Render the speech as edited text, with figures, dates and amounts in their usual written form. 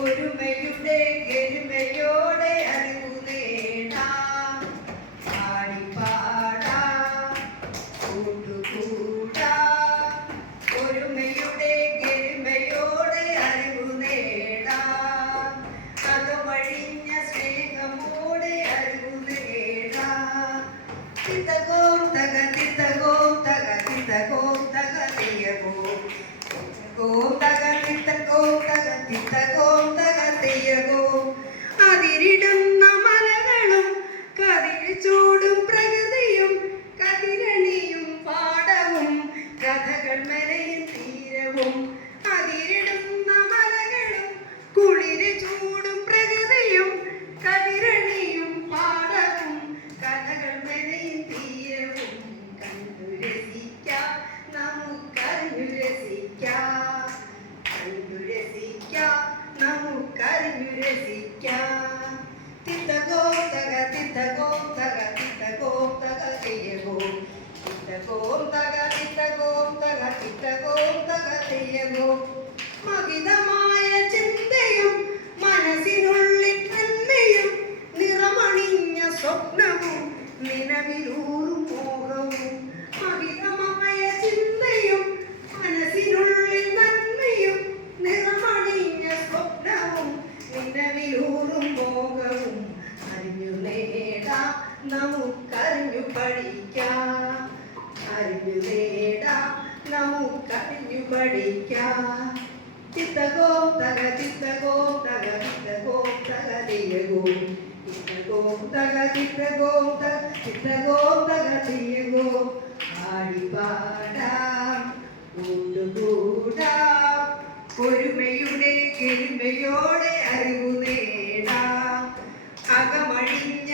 ഒരുമയുടെ എരുമയോടെ അറിവു നേടാം ആടിപ്പാടാം കൂട്ടുകൂടാം ഒരുമയുടെ എരുമയോടെ അറിവു നേടാം അകമഴിഞ്ഞ സ്നേഹമോടെ അറിവു നേടാം തിത്തകോം തക തിത്തകോം തക തിത്തകോം തക തെയ്യകോം കോം തക തിത്തകോം തക തിത്തകോം തക തെയ്യകോം അതിരിടുന്ന മലകളും കതിര് ചൂടും പ്രകൃതിയും കതിരണിയും പാടവും കഥകൾ മെനയും തീരവും അതിരിടുന്ന മലകളും കുളിര് ചൂടും പ്രകൃതിയും കതിരണിയും പാടവും കഥകൾ മെനയും തീരവും കണ്ടു രസിക്കാം നമുക്കറിഞ്ഞു രസിക്കാം കണ്ടു രസിക്കാം നമുക്കറിഞ്ഞു രസിക്കാം തിത്തകോ തക തിത്തകോ തക തിത്തകോ തക തെയ്യകോ തിത്തകോ തക തിത്തകോ തക തിത്തകോ തക തെയ്യകോ മഹിതമായ ചിന്തയും മനസ്സിനുള്ളിൽ നന്മയും നിറമണിഞ്ഞ സ്വപ്നവും നിലവിലൂറും മോഹവും മഹിതമായ ചിന്തയും മനസ്സിനുള്ളിൽ നന്മയും നിറമണിഞ്ഞ സ്വപ്നവും നിലവിലൂറും മോഹവും അറിഞ്ഞു നേടാം നമുക്കറിഞ്ഞു പഠിക്കാം അറിഞ്ഞു നേടാം നമുക്കറിഞ്ഞു പഠിക്കാം തിത്തകോ തക തിത്തകോ തക തിത്തകോ തക തെയ്യകോ തിത്തകോ തക തിത്തകോ തക തിത്തകോ തക തെയ്യകോ ആടിപ്പാടാം കൂട്ടുകൂടാം ഒരുമയുടെ എരുമയോടെ അറിവു നേടാം അകമഴിഞ്ഞ